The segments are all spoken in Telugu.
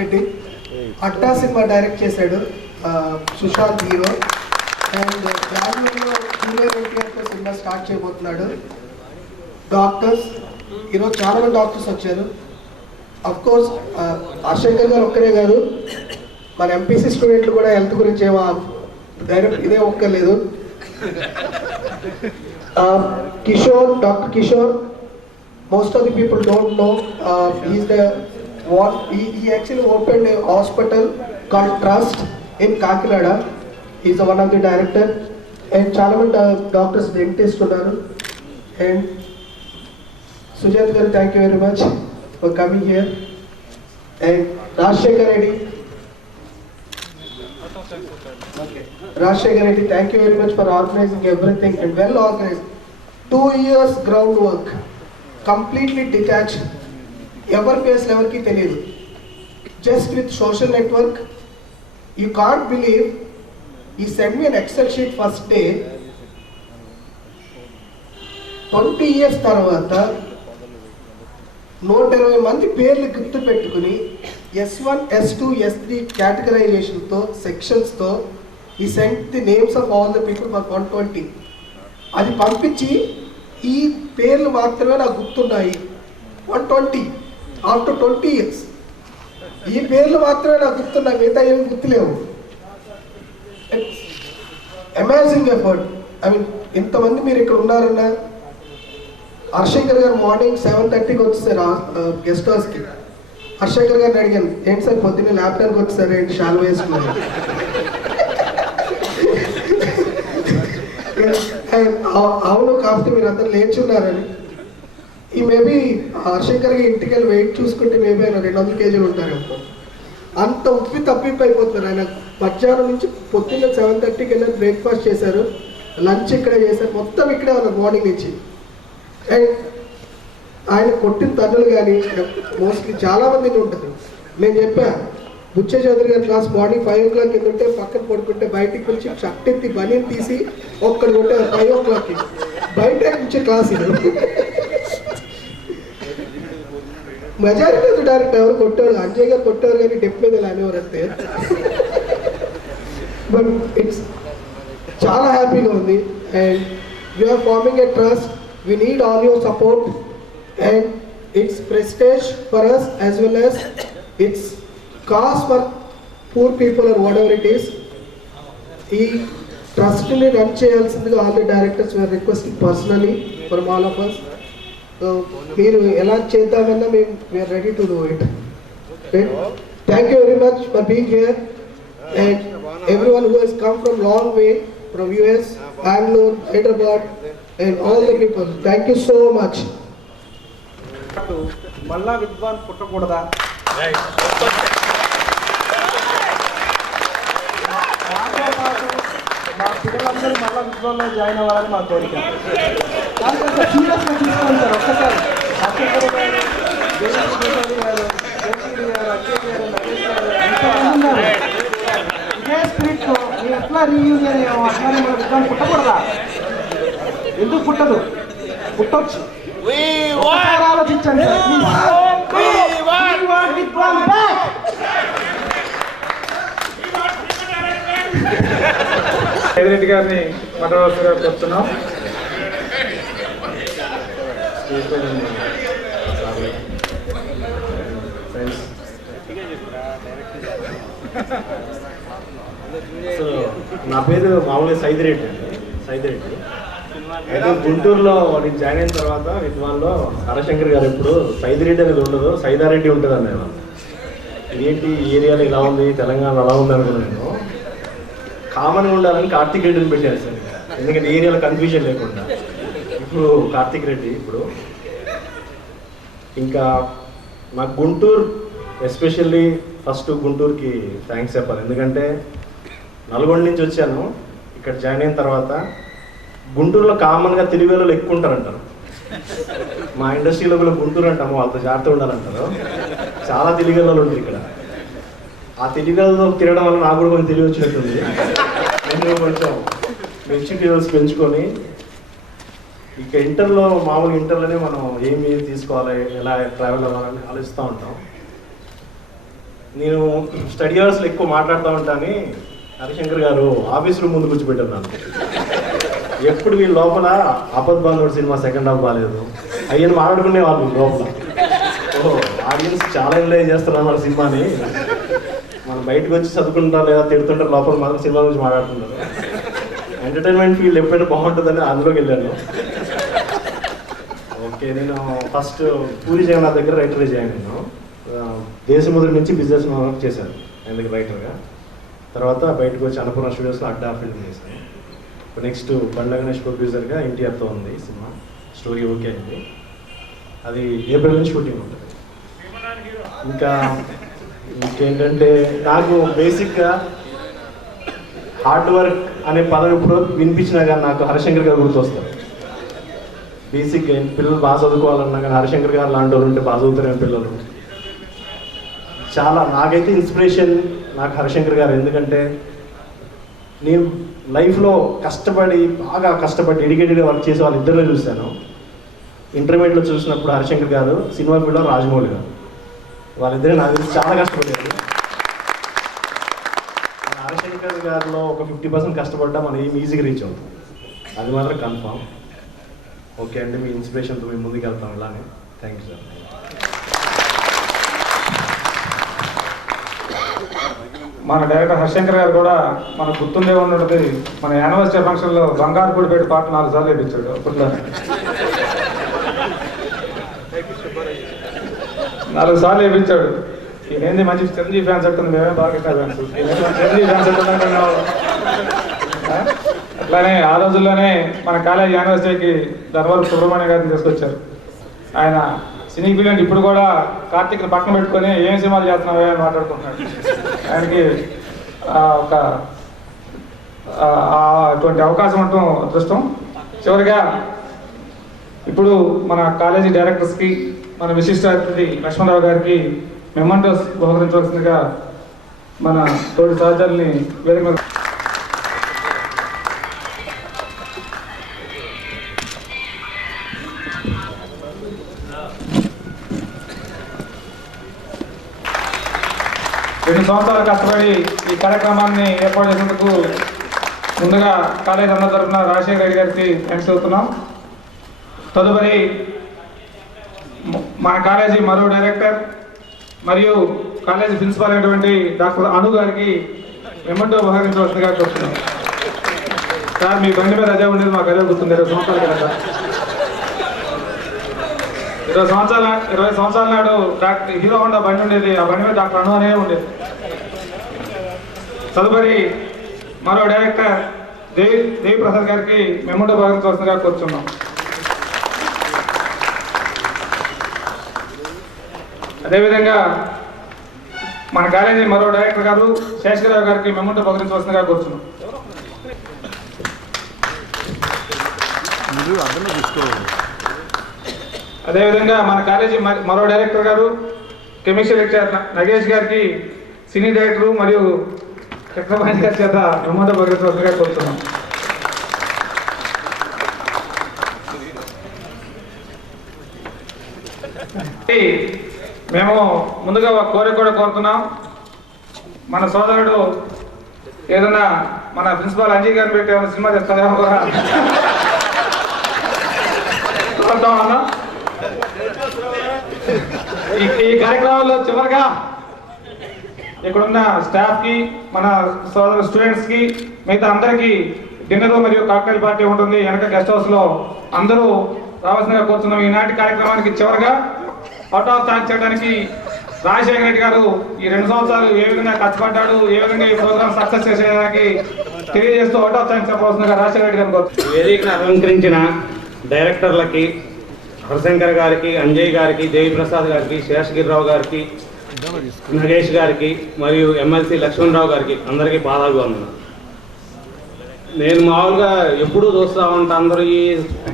రెడ్డి. అట్టా సినిమా డైరెక్ట్ చేశాడు, సుశాంత్ హీరో. అండ్ బెంగళూరులో జూనియర్ ఎన్టీఆర్తో సినిమా స్టార్ట్ చేయబోతున్నాడు. డాక్టర్స్, ఈరోజు చాలా మంది డాక్టర్స్ వచ్చారు. అఫ్ కోర్స్ ఆశంకర్ గారు ఒక్కరే కాదు, మన ఎంపీసీ స్టూడెంట్లు కూడా హెల్త్ గురించి ఏమో డైరెక్ట్ ఇదే ఒక్కర్లేదు. Kishore, doctor Kishore, most of the people don't know, he actually opened a hospital called Trust in Kakinada. He's one of the director. And చాలా మంది డాక్టర్స్ డెంటిస్ట్ ఉన్నారు. అండ్ సుజాత్ గారు, thank you very much for coming here. And Rajasekhar Reddy, thank you very much for organising everything and well organised. 2 years ground work, completely detached, ఎవరి ఫేస్లు ఎవరికి తెలియదు, just with social network. You can't believe, he send me an excel sheet first day. 20 years తర్వాత 120 మంది పేర్లు గుర్తు పెట్టుకుని S1, S2, S3 కేటగరైజేషన్తో, సెక్షన్స్తో ఈ send the names of all the people for 120. అది పంపించి ఈ పేర్లు మాత్రమే నాకు గుర్తున్నాయి 120 ఆఫ్టర్ 20 years. ఈ పేర్లు మాత్రమే నాకు గుర్తున్నాయి, మిగతా ఏమి గుర్తులేవు. Amazing effort. ఐ మీన్ ఇంతమంది మీరు ఇక్కడ ఉన్నారన్న. హర్షంకర్ గారు మార్నింగ్ 7:30కి వచ్చేసారు గెస్ట్ హౌస్కి. హర్షంకర్ గారిని అడిగాను, ఏంటి సార్ పొద్దున్నే ల్యాప్టాప్కి వచ్చేసారు, ఏంటి షాల్ వేసుకున్నారు. అవును, కాకపోతే మీరు అందరు లేచున్నారని. ఈ మేబీ హర్షంకర్కి ఇంటికి వెళ్ళి వెయిట్ చూసుకుంటే మేబీ ఆయన 200 kg ఉంటారు. అంత ఉప్పి తప్పిపోయిపోతున్నారు ఆయన. మధ్యాహ్నం నుంచి పొద్దున్న 7:30కి వెళ్ళి బ్రేక్ఫాస్ట్ చేశారు, లంచ్ ఇక్కడే చేశారు, మొత్తం ఇక్కడే ఉన్నారు మార్నింగ్ నుంచి. అండ్ ఆయన కొట్టిన తన్నులు కానీ మోస్ట్లీ చాలామంది ఉంటుంది. నేను చెప్పా, బుచ్చ చౌదరి గారి క్లాస్ మార్నింగ్ 5 o'clock కింద ఉంటే పక్కన పడుకుంటే బయటికి వచ్చి షర్ట్ ఎత్తి బనీని తీసి ఒక్కడు కొట్టారు 5 o'clockకి. బయట నుంచి క్లాస్ ఇది. మెజారిటీ ఆఫ్ డైరెక్ట్ ఎవరు కొట్టారు, అంజయ్ గారు కొట్టారు కానీ డెప్ మీద అనేవారు అంతే. బట్ ఇట్స్ చాలా హ్యాపీగా ఉంది. And you're farming a trust. We need all your support, and it's prestige for us as well as it's cause for poor people or whatever it is. ఈ ట్రస్ట్ని రన్ చేయాల్సిందిగా all the directors were requesting personally from all of us. So మీరు ఎలా చేద్దామన్నా we are ready to do it. Okay? Thank you very much for being here, and everyone who has come from long way from US, Bangalore, Hyderabad, and all the people, thank you so much. మళ్ళా విద్వాన్ పుట్టకూడదా? మా పిల్లలందరూ మళ్ళా విద్వాన్లో జాయిన్ అవ్వాలని మా కోరిక. దానికంటే సీరియస్గా తీసుకోండి సార్. ఒక్కసారి ఇదే స్పిరిట్ మీరు ఎట్లా రీయూనియన్ అట్లానే మన విద్వాన్ పుట్టకూడదా? ఎందుకు పుట్టదు? పుట్టొచ్చు. ఆలోచించండి రెడ్డి గారిని మాట్లాడవలసిందిగా చెప్తున్నాం. నా పేరు మామూలుగా సైదిరెడ్డి అండి. సైదిరెడ్డి అయితే గుంటూరులో నేను జాయిన్ అయిన తర్వాత విద్వాన్లో హరశంకర్ గారు ఎప్పుడు సైదిరెడ్డి అనేది ఉండదు, సైదారెడ్డి ఉంటుంది అన్నారు. ఇదేంటి ఈ ఏరియాలో ఇలా ఉంది, తెలంగాణలో అలా ఉంది అనుకున్నాను. నేను కామన్గా ఉండాలని కార్తిక్ రెడ్డిని పెట్టాను సార్, ఎందుకంటే ఏరియాలో కన్ఫ్యూజన్ లేకుండా. ఇప్పుడు కార్తిక్ రెడ్డి. ఇప్పుడు ఇంకా నాకు గుంటూరు ఎస్పెషల్లీ ఫస్ట్ గుంటూరుకి థ్యాంక్స్ చెప్పాలి. ఎందుకంటే నల్గొండ నుంచి వచ్చాను, ఇక్కడ జాయిన్ అయిన తర్వాత గుంటూరులో కామన్గా తెలుగు వాళ్ళు ఎక్కువ ఉంటారంటారు. మా ఇండస్ట్రీలో కూడా గుంటూరు అంటాము, వాళ్ళతో జాగ్రత్తగా ఉండాలంటారు. చాలా తెలుగు వాళ్ళు ఉంటారు ఇక్కడ. ఆ తెలుగు వాళ్ళతో తిరగడం వల్ల నాకు కూడా కొంచెం తెలివి వచ్చినట్టుంది. నేను కొంచెం మెచ్యూరిటీ పెంచుకొని ఇక ఇంటర్లో మామూలు ఇంటర్లోనే మనం ఏమి తీసుకోవాలి, ఎలా ట్రావెల్ అవ్వాలని ఆలోచిస్తూ ఉంటాం. నేను స్టడీ అవర్స్లో ఎక్కువ మాట్లాడుతూ ఉంటాను. హరిశంకర్ గారు ఆఫీస్ రూమ్ ముందు కూర్చోబెట్టారు నన్ను. ఎప్పుడు వీళ్ళు లోపల ఆపద్ బాంధవుడు సినిమా సెకండ్ హాఫ్ బాగాలేదు అయ్యని మాట్లాడుకునే వాళ్ళు లోపల. ఓహో, ఆడియన్స్ చాలా ఎంజాయ్ చేస్తున్నారు మన సినిమాని. మనం బయటకు వచ్చి చదువుకుంటారు లేదా తిడుతుంటారు, లోపల మాత్రం సినిమా గురించి మాట్లాడుతుంటారు. ఎంటర్టైన్మెంట్ ఫీల్డ్ ఎప్పుడైనా బాగుంటుందని అందులోకి వెళ్ళాను. ఓకే, నేను ఫస్ట్ పూరి జగన్నాథ్ దగ్గర రైటర్ జాయిన్ అయ్యాను. దేశముద్ర నుంచి బిజినెస్ వర్క్ చేశాను ఎందుకు రైటర్గా. తర్వాత బయటకు వచ్చి అన్నపూర్ణ స్టూడియోస్లో అడ్డా ఫిల్మ్ చేశాను. నెక్స్ట్ బండ్ల గణేష్ ప్రొడ్యూసర్గా ఎన్టీఆర్తో ఉంది సినిమా. స్టోరీ ఓకే అయింది. అది ఏప్రిల్ నుంచి షూటింగ్ ఉంటుంది. ఇంకేంటంటే నాకు బేసిక్గా హార్డ్ వర్క్ అనే పదం ఇప్పుడు వినిపించినా కానీ నాకు హరిశంకర్ గారు గుర్తొస్తారు. బేసిక్గా పిల్లలు బాగా చదువుకోవాలన్నా కానీ హరిశంకర్ గారు లాంటి వాళ్ళు ఉంటే బాగా చదువుతారేమో పిల్లలు. చాలా నాకైతే ఇన్స్పిరేషన్ నాకు హరిశంకర్ గారు. ఎందుకంటే నేను లైఫ్లో బాగా కష్టపడి డెడికేటెడ్గా వర్క్ చేసే వాళ్ళు ఇద్దరిలో చూశాను. ఇంటర్మీడియట్లో చూసినప్పుడు హరిశంకర్ గారు, సినిమా ఫీల్డ్లో రాజమౌళి గారు, వాళ్ళిద్దరే నాకు తెలిసి చాలా కష్టపడ్డారు. హరిశంకర్ గారిలో ఒక 50% కష్టపడ్డా మనం ఏం ఈజీగా రీచ్ అవుతాం, అది మాత్రం కన్ఫామ్. ఓకే అండి, మీ ఇన్స్పిరేషన్తో మేము ముందుకు వెళ్తాం ఇలానే. Thank you sir. మన డైరెక్టర్ హరిశంకర్ గారు కూడా మనకు గుర్తుండే ఉన్నది, మన యానివర్సరీ ఫంక్షన్లో బంగారు పూడి పెట్టి పాట 4 సార్లు వేయించాడు. అప్పట్లో 4 సార్లు వేయించాడు. ఈయనేంది మంచి చిరంజీవి ఫ్యాన్స్ చెప్తుంది, మేమే బాలకృష్ణ ఫ్యాన్స్. చిరంజీవి ఫ్యాన్స్ చెప్తున్నాం. అట్లానే ఆ రోజుల్లోనే మన కాలేజ్ యానివర్సరీకి ధర్మవరం సుబ్రహ్మణ్య గారిని తీసుకొచ్చారు. ఆయన సినీ ఫీల్డ్ ఇప్పుడు కూడా కార్తీక్ని పక్కన పెట్టుకొని ఏం సినిమాలు చేస్తున్నావే అని మాట్లాడుకుంటున్నాడు. ఆయనకి అటువంటి అవకాశం ఉండటం అదృష్టం. చివరిగా ఇప్పుడు మన కాలేజీ డైరెక్టర్స్కి, మన విశిష్ట అతిథి లక్ష్మణరావు గారికి మెమంటోస్ బహుకరించవలసిందిగా మన తోటి సహచరుల్ని వేదిక మీద రెండు సంవత్సరాలు కష్టపడి ఈ కార్యక్రమాన్ని ఏర్పాటు చేసేందుకు ముందుగా కాలేజ్ అందరి తరఫున రాజశేఖర రెడ్డి గారికి థ్యాంక్స్ చెబుతున్నాం. తదుపరి మన కాలేజీ మరో డైరెక్టర్ మరియు కాలేజీ ప్రిన్సిపాల్ అయినటువంటి డాక్టర్ అను గారికి మెమంటో బహుకరించవలసిందిగా కోరుతున్నాం. సార్, మీ బండి మీద అదే ఉండేది, మాకు అదే గుర్తుంది. 20 సంవత్సరాల కదా, 20 సంవత్సరాల నాడు హీరో హోండా బండి ఉండేది. ఆ బండి మీద డాక్టర్ అను అనే ఉండేది. తదుపరి మరో డైరెక్టర్ దేవి ప్రసాద్ గారికి మెమంటో బహుకరించవలసిందిగా కోరుతున్నాం. అదేవిధంగా మన కాలేజీ మరో డైరెక్టర్ గారు శేషగిరావు గారికి మెమంటో బహుకరించవలసిందిగా కోరుతున్నాం. అదేవిధంగా మన కాలేజీ మరో డైరెక్టర్ గారు కెమిస్ట్రీ లెక్చరర్ నగేష్ గారికి సినీ డైరెక్టర్ మరియు చక్రపాణి గారి చేత మెమంటో బహుకరించవలసిందిగా కోరుతున్నాం. మేము ముందుగా ఒక కోరిక కూడా కోరుతున్నాం. మన సోదరుడు ఏదన్నా మన ప్రిన్సిపాల్ అంజీ గారిని పెట్టి ఏమైనా సినిమా చేస్తారేమో కూడా కోరుతామన్నా. ఈ కార్యక్రమంలో చివరిగా ఇక్కడున్న స్టాఫ్కి, మన సోదరు స్టూడెంట్స్కి, మిగతా అందరికీ డిన్నర్ మరియు కాక్టైల్ పార్టీ ఉంటుంది వెనక గెస్ట్ హౌస్లో. అందరూ రావాల్సిందిగా కోరుతున్నాం. ఈనాటి కార్యక్రమానికి చివరిగా అవుట్ ఆఫ్ థ్యాంక్స్ చేయడానికి రాజశేఖర రెడ్డి గారు ఈ 2 సంవత్సరాలు ఏ విధంగా కష్టపడ్డాడు, ఏ విధంగా ఈ ప్రోగ్రామ్ సక్సెస్ చేసేదానికి తెలియజేస్తూ అవుట్ ఆఫ్ థ్యాంక్స్ చెప్పవలసిందిగా రాజశేఖర రెడ్డి గారు కోరుతున్నాం. వేదికను అలంకరించిన డైరెక్టర్లకి, హరిశంకర్ గారికి, అంజయ్ గారికి, జయప్రసాద్ గారికి, శేషగిరిరావు గారికి, నగేష్ గారికి మరియు ఎమ్మెల్సీ లక్ష్మణరావు గారికి అందరికీ పాదాలు వందనాలు. నేను మామూలుగా ఎప్పుడూ చూస్తూ ఉంటా, అందరూ ఈ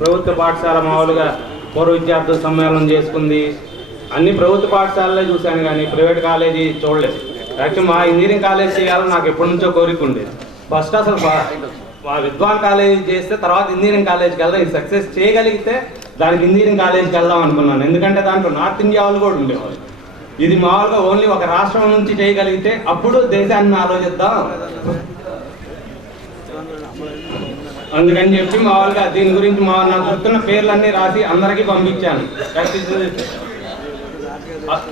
ప్రభుత్వ పాఠశాల మామూలుగా పూర్వ విద్యార్థుల సమ్మేళనం చేసుకుంది, అన్ని ప్రభుత్వ పాఠశాలలే చూశాను కానీ ప్రైవేట్ కాలేజీ చూడలేదు. యాక్చువల్ మా ఇంజనీరింగ్ కాలేజ్ చేయాలని నాకు ఎప్పటి నుంచో కోరిక ఉండేది. ఫస్ట్ అసలు విద్వాన్ కాలేజీ చేస్తే తర్వాత ఇంజనీరింగ్ కాలేజ్కి వెళ్దాం, ఇది సక్సెస్ చేయగలిగితే దానికి ఇంజనీరింగ్ కాలేజ్కి వెళ్దాం అనుకున్నాను. ఎందుకంటే దాంట్లో నార్త్ ఇండియా వాళ్ళు కూడా ఉండేవాళ్ళు. ఇది మామూలుగా ఓన్లీ ఒక రాష్ట్రం నుంచి చేయగలిగితే అప్పుడు దేశాన్ని ఆలోచిద్దాం. అందుకని చెప్పి మామూలుగా దీని గురించి నాకు గుర్తున్న పేర్లన్నీ రాసి అందరికీ పంపించాను.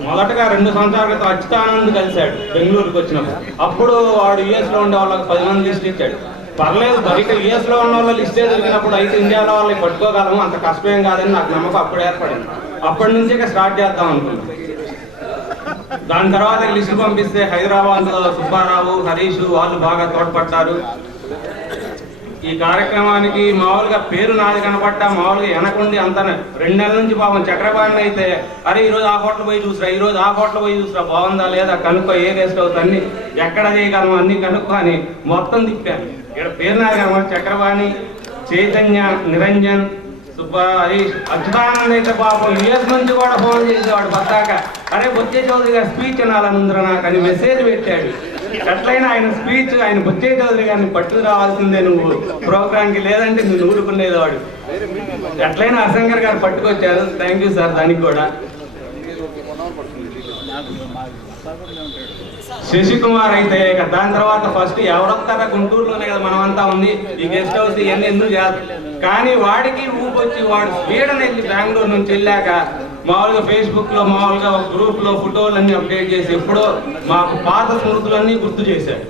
మొదటగా 2 సంవత్సరాల క్రితం అచ్యుతానంద్ కలిశాడు బెంగళూరుకి వచ్చినప్పుడు. అప్పుడు వాడు యుఎస్లో ఉండే వాళ్ళకి 10 మంది లిస్ట్ ఇచ్చాడు. పర్లేదు, బయట యుఎస్లో ఉన్న వాళ్ళ లిస్టే దొరికినప్పుడు అయితే ఇండియాలో వాళ్ళని పట్టుకోగలము, అంత కష్టమేం కాదని నాకు నమ్మకం అప్పుడు ఏర్పడింది. అప్పటి నుంచి ఇక స్టార్ట్ చేద్దాం అనుకున్నాం. దాని తర్వాత లిస్టు పంపిస్తే హైదరాబాద్లో సుబ్బారావు, హరీష్ వాళ్ళు బాగా తోడ్పడ్డారు. ఈ కార్యక్రమానికి మామూలుగా పేరు నాది కనపడ్డా మామూలుగా వెనకుండి అంత 2 నెలల నుంచి పాపం చక్రపాణి అయితే అరే ఈరోజు ఆ హోటల్ పోయి చూసిరా, ఈరోజు ఆ హోటల్ పోయి చూసిరా, బాగుందా లేదా కనుక్కో, ఏ గెస్ట్ హౌస్ అన్ని ఎక్కడ చేయగలము అన్ని కనుక్కో అని మొత్తం తిప్పాను. ఇక్కడ పేరు నాది కనపడి చక్రపాణి, చైతన్య, నిరంజన్, సుబ్బా, హరీష్, అచ్యుతానంద్ అయితే పాపం యుఎస్ నుంచి కూడా ఫోన్ చేసేవాడు పద్దాక, అరే బొచ్చే చౌదరి గారి స్పీచ్ వినాలనుందిరా నాకు అని మెసేజ్ పెట్టాడు. ఎట్లయినా ఆయన స్పీచ్, ఆయన బొచ్చే చౌదరి గారిని పట్టుకు రావాల్సిందే నువ్వు ప్రోగ్రామ్కి, లేదంటే నువ్వు ఊరుకునేవాడు. ఎట్లయినా హరిశంకర్ గారు పట్టుకొచ్చారు. Thank you sir. దానికి కూడా శశికుమార్ అయితే ఇక దాని తర్వాత ఫస్ట్ ఎవరొస్తారా, గుంటూరులోనే కదా మనమంతా ఉంది, ఈ గెస్ట్ హౌస్ ఇవన్నీ ఎందుకు చేస్తారు కానీ వాడికి ఊపొచ్చి వాడు స్వీడన్ వెళ్ళి బెంగళూరు నుంచి వెళ్ళాక మామూలుగా ఫేస్బుక్లో మామూలుగా ఒక గ్రూప్లో ఫోటోలన్నీ అప్డేట్ చేసి ఎప్పుడో మాకు పాత స్మృతులన్నీ గుర్తు చేశాడు.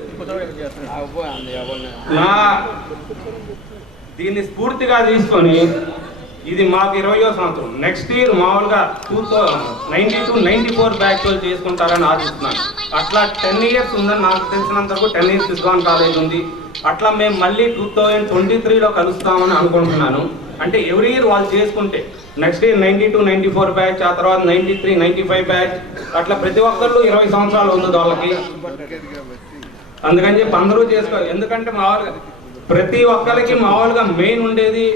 దీన్ని స్ఫూర్తిగా తీసుకొని ఇది మాకు 20వ సంవత్సరం. నెక్స్ట్ ఇయర్ మామూలుగా 92-94 బ్యాచ్ వాళ్ళు చేసుకుంటారని ఆశిస్తున్నాను. అట్లా 10 ఇయర్స్ ఉందని నాకు తెలిసినంత వరకు 10 ఇయర్స్ ఇస్కాన్ కాలేజ్ ఉంది. అట్లా మేము మళ్ళీ 2023లో కలుస్తామని అనుకుంటున్నాను. అంటే ఎవ్రీ ఇయర్ వాళ్ళు చేసుకుంటే నెక్స్ట్ ఇయర్ 92-94 బ్యాచ్, ఆ తర్వాత 93-95 బ్యాచ్, అట్లా ప్రతి ఒక్కళ్ళు 20 సంవత్సరాలు ఉంది వాళ్ళకి. అందుకని చెప్పి అందరూ చేసుకోవాలి. ఎందుకంటే మామూలుగా ప్రతి ఒక్కరికి మామూలుగా మెయిన్ ఉండేది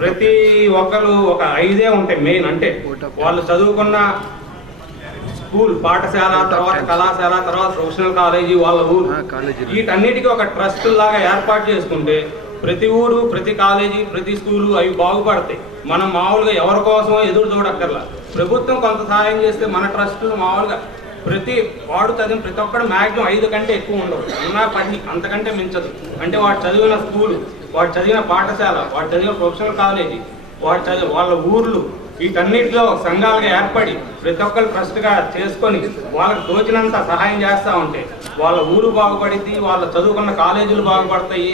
ప్రతి ఒక్కరు ఒక 5 ఉంటాయి మెయిన్. అంటే వాళ్ళు చదువుకున్న స్కూల్, పాఠశాల, తర్వాత కళాశాల, తర్వాత ప్రొఫెషనల్ కాలేజీ, వాళ్ళ ఊరు, వీటన్నిటికీ ఒక ట్రస్ట్ లాగా ఏర్పాటు చేసుకుంటే ప్రతి ఊరు, ప్రతి కాలేజీ, ప్రతి స్కూలు అవి బాగుపడతాయి. మనం మామూలుగా ఎవరి కోసమో ఎదురు చూడక్కర్లా. ప్రభుత్వం కొంత సహాయం చేస్తే మన ట్రస్ట్ మామూలుగా ప్రతి వాడు చదివిన ప్రతి ఒక్కడు మ్యాక్సిమం 5 కంటే ఎక్కువ ఉండవు, ఉన్నా 10 అంతకంటే మించదు. అంటే వాడు చదివిన స్కూలు, వాడు చదివిన పాఠశాల, వాడు చదివిన ప్రొఫెషనల్ కాలేజీ, వాడు వాళ్ళ ఊర్లు, వీటన్నిటిలో సంఘాలుగా ఏర్పడి ప్రతి ఒక్కరు ట్రస్ట్గా చేసుకొని వాళ్ళకి తోచినంత సహాయం చేస్తూ ఉంటే వాళ్ళ ఊరు బాగుపడిద్ది, వాళ్ళ చదువుకున్న కాలేజీలు బాగుపడతాయి.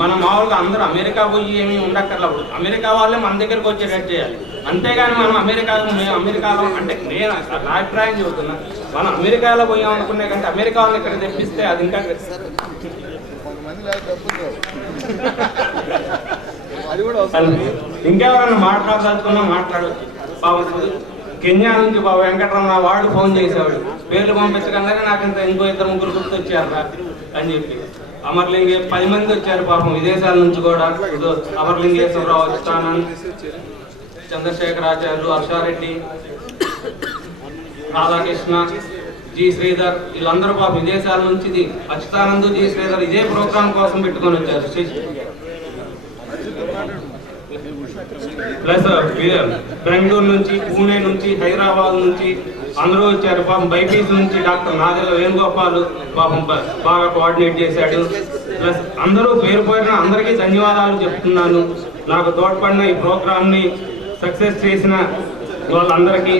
మనం మామూలుగా అందరూ అమెరికా పోయి ఏమీ ఉండక్కర్లా. అమెరికా వాళ్ళే మన దగ్గరకు వచ్చేటట్టు చేయాలి. అంతేగాని మనం అమెరికాలో అంటే నేను నా అభిప్రాయం చెబుతున్నా, మనం అమెరికాలో పోయాం అనుకునే కంటే అమెరికా వాళ్ళని ఇక్కడ తెప్పిస్తే అది ఇంకా ఇంకెవరన్నా మాట్లాడదలుచుకున్నా మాట్లాడవచ్చు. బాబు కెన్యా నుంచి బాబు వెంకటరమణ వాడు ఫోన్ చేసేవాడు, పేర్లు పంపించకుండా నాకు ఇంత ఇంకో 2-3 గుర్తు వచ్చారా అని చెప్పి. అమర్లింగే 10 మంది వచ్చారు పాపం విదేశాల నుంచి కూడా. అమర్లింగేశ్వరరావు, అచ్యుతానంద్, చంద్రశేఖరాచార్యులు, హర్షారెడ్డి, రాధాకృష్ణ, జి శ్రీధర్, వీళ్ళందరూ పాపం విదేశాల నుంచి అచ్యుతానంద్, జి శ్రీధర్ ఇదే ప్రోగ్రాం కోసం పెట్టుకొని వచ్చారు. ప్లస్ బెంగళూరు నుంచి, పూణే నుంచి, హైదరాబాద్ నుంచి అందరూ వచ్చారు. పాపం బైపీసీ నుంచి డాక్టర్ నాదెల్ల వేణుగోపాల్ పాపం బాగా కోఆర్డినేట్ చేశాడు. ప్లస్ అందరూ పేరు పోయిన అందరికీ ధన్యవాదాలు చెప్తున్నాను. నాకు తోడ్పడిన ఈ ప్రోగ్రామ్ని సక్సెస్ చేసిన వాళ్ళందరికీ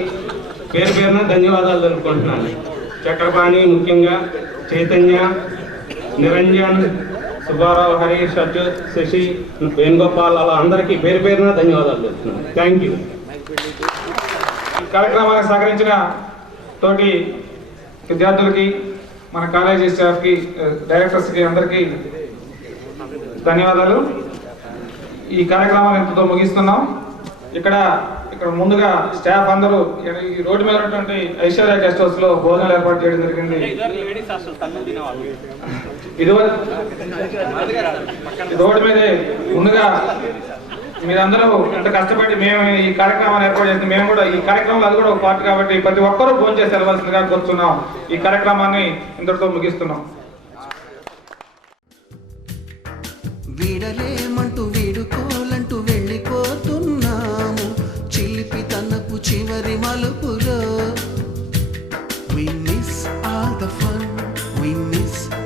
పేరు పేరున ధన్యవాదాలు తెలుపుకుంటున్నాను. చక్రపాణి ముఖ్యంగా, చైతన్య, నిరంజన్, సుబ్బారావు, హరీష్, అచ్యుత్, శశి, వేణుగోపాల్ అలా అందరికీ పేరు పేరున ధన్యవాదాలు చెప్తున్నాను. Thank you. ఈ కార్యక్రమానికి సహకరించిన తోటి విద్యార్థులకి, మన కాలేజీ స్టాఫ్కి, డైరెక్టర్స్కి అందరికీ ధన్యవాదాలు. ఈ కార్యక్రమాన్ని ఇంతతో ముగిస్తున్నాం. ఇక్కడ ముందుగా స్టాఫ్ అందరూ ఈ రోడ్డు మీద ఉన్నటువంటి ఐశ్వర్య గెస్ట్ హౌస్ లో భోజనాలు ఏర్పాటు చేయడం జరిగింది. రోడ్డు మీదే ముందుగా మీరందరూ ఇంత కష్టపడి మేము ఈ కార్యక్రమాన్ని ఏర్పాటు చేస్తాం. మేము కూడా ఈ కార్యక్రమంలో అది కూడా ఒక పార్ట్ కాబట్టి ప్రతి ఒక్కరూ భోజనం చేసి వెళ్ళవలసిందిగా కోరుతున్నాం. ఈ కార్యక్రమాన్ని ఇంతటితో ముగిస్తున్నాం. వీడలేమంటూ వీడుకోలంటూ వెళ్ళిపోతున్నాము చిలిపి తనపు చివరి మలుపులో. we miss